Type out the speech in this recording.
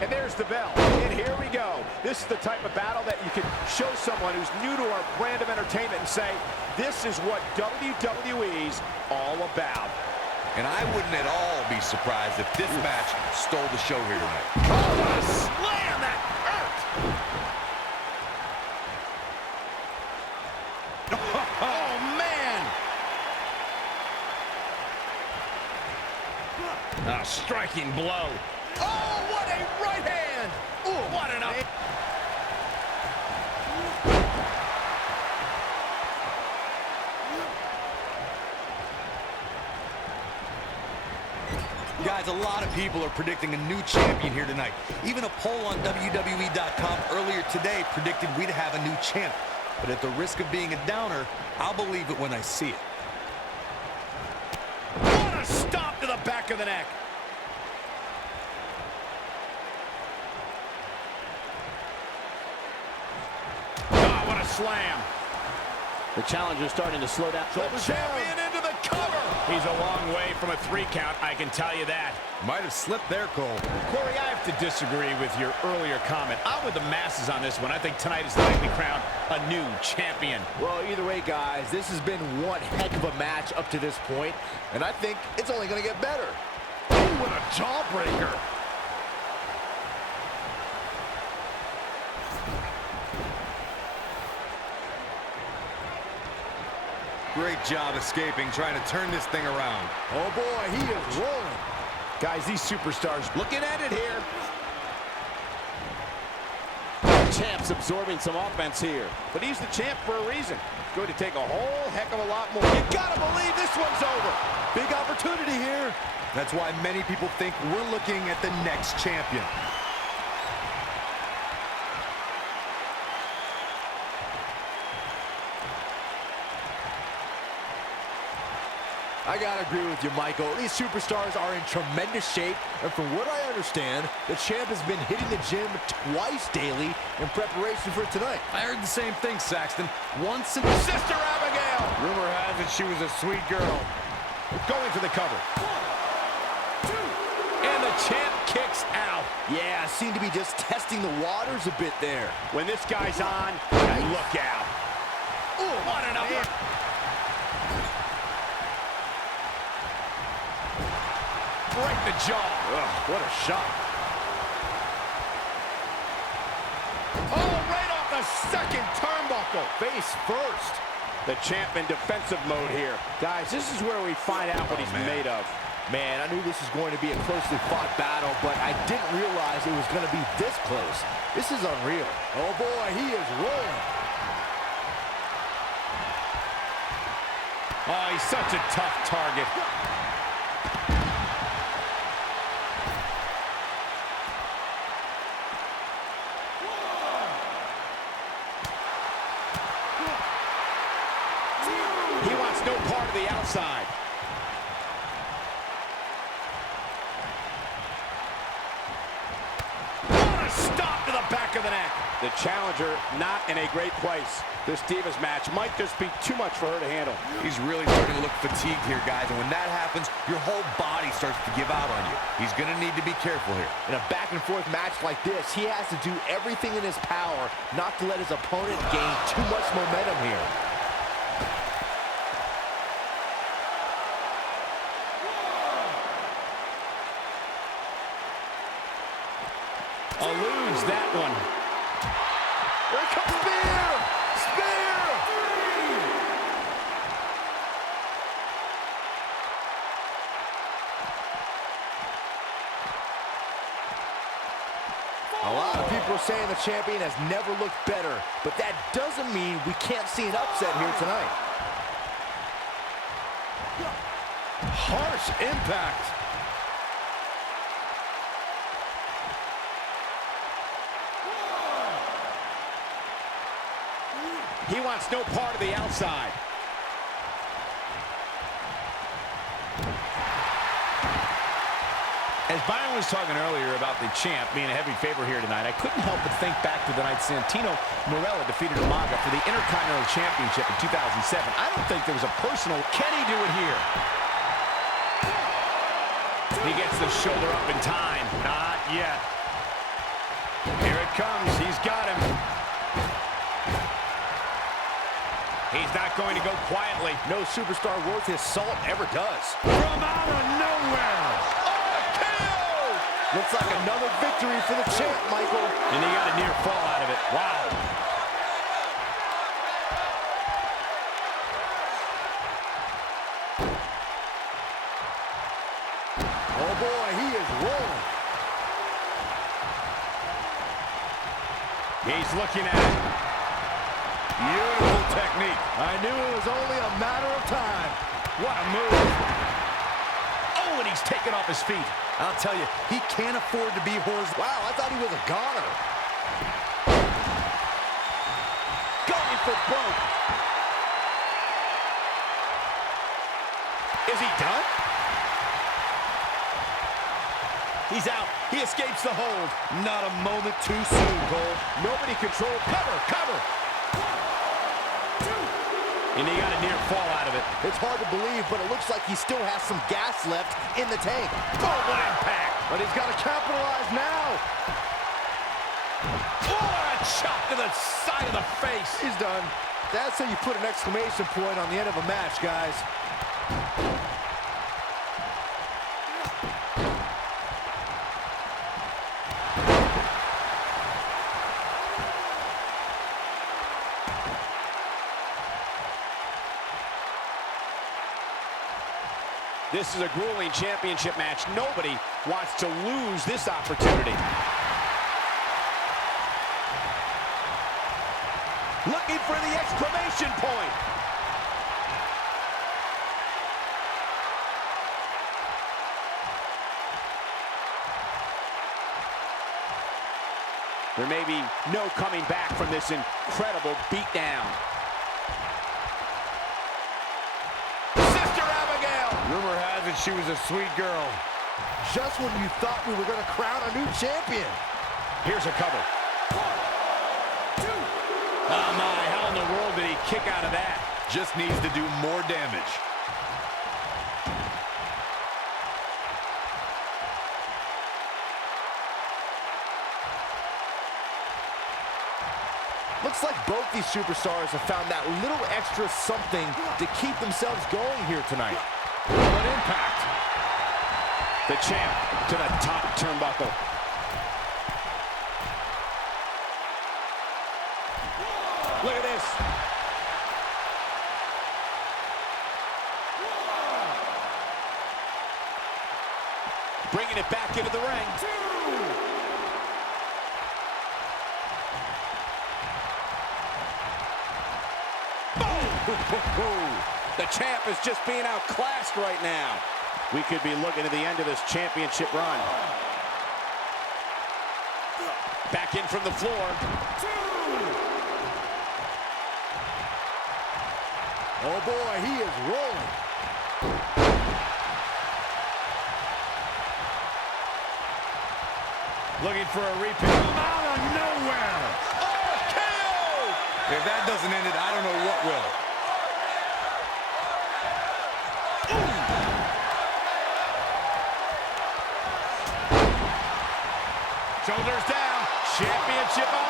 And there's the bell. And here we go. This is the type of battle that you can show someone who's new to our brand of entertainment and say, this is what WWE's all about. And I wouldn't at all be surprised if this match stole the show here tonight. Oh, what a slam! That hurt! Oh, man! A striking blow. Oh, what a right hand! Ooh, what an up! Guys, a lot of people are predicting a new champion here tonight. Even a poll on WWE.com earlier today predicted we'd have a new champ. But at the risk of being a downer, I'll believe it when I see it. What a stomp to the back of the neck! Oh, what a slam! The challenger's starting to slow down. The champion into the cover! He's a long way from a 3 count, I can tell you that. Might have slipped there, Cole. Corey, I have to disagree with your earlier comment. I'm with the masses on this one. I think tonight is likely crowned a new champion. Well, either way, guys, this has been one heck of a match up to this point, and I think it's only going to get better. Ooh, what a jawbreaker! Great job escaping, trying to turn this thing around. Oh, boy, he is rolling. Guys, these superstars looking at it here. Champ's absorbing some offense here. But he's the champ for a reason. It's going to take a whole heck of a lot more. You gotta believe this one's over. Big opportunity here. That's why many people think we're looking at the next champion. I gotta agree with you, Michael. These superstars are in tremendous shape, and from what I understand, the champ has been hitting the gym twice daily in preparation for tonight. I heard the same thing, Saxton. Once in Sister Abigail! Rumor has it she was a sweet girl. Going for the cover. 1, 2. And the champ kicks out. Yeah, seemed to be just testing the waters a bit there. When this guy's on, look out. Ooh, what an upper. Right in the jaw. Ugh, what a shot. Oh, right off the second turnbuckle. Face first. The champ in defensive mode here. Guys, this is where we find out what he's made of. Man, I knew this was going to be a closely fought battle, but I didn't realize it was going to be this close. This is unreal. Oh, boy, he is rolling. Oh, he's such a tough target. He wants no part of the outside. What a stop to the back of the neck. The challenger not in a great place. This Divas match might just be too much for her to handle. He's really starting to look fatigued here, guys, and when that happens, your whole body starts to give out on you. He's going to need to be careful here. In a back-and-forth match like this, he has to do everything in his power not to let his opponent gain too much momentum here. Eludes that one. Here comes Spear! Spear! A lot of people are saying the champion has never looked better, but that doesn't mean we can't see an upset here tonight. Harsh impact. He wants no part of the outside. As Byron was talking earlier about the champ being a heavy favorite here tonight, I couldn't help but think back to the night Santino Marella defeated Umaga for the Intercontinental Championship in 2007. I don't think there was a personal... Can he do it here? He gets the shoulder up in time. Not yet. it comes. He's got him. He's not going to go quietly. No superstar worth his salt ever does. From out of nowhere. Looks like another victory for the champ, Michael. And he got a near fall out of it. Wow. Oh, boy, he is rolling. He's looking at it. Beautiful technique. I knew it was only a matter of time. What a move. Oh, and he's taken off his feet. I'll tell you, he can't afford to be horizontal. Wow, I thought he was a goner. Going for broke. Is he done? He's out. He escapes the hold. Not a moment too soon, Cole. Nobody controlled. Cover. And he got a near fall out of it. It's hard to believe, but it looks like he still has some gas left in the tank. Oh, what impact. But he's got to capitalize now. Oh, a chop to the side of the face. He's done. That's how you put an exclamation point on the end of a match, guys. This is a grueling championship match. Nobody wants to lose this opportunity. Looking for the exclamation point. There may be no coming back from this incredible beatdown. Rumor has it she was a sweet girl. Just when you thought we were going to crown a new champion. Here's a cover. 1, 2. Oh my, how in the world did he kick out of that? Just needs to do more damage. Looks like both these superstars have found that little extra something to keep themselves going here tonight. What impact. The champ to the top turnbuckle. Look at this. Bringing it back into the ring. 2. The champ is just being outclassed right now. We could be looking at the end of this championship run. Back in from the floor. 2. Oh boy, he is rolling. Looking for a repeat. Out of nowhere. Oh, KO! If that doesn't end it, I don't know what will. Shoulders down. Championship on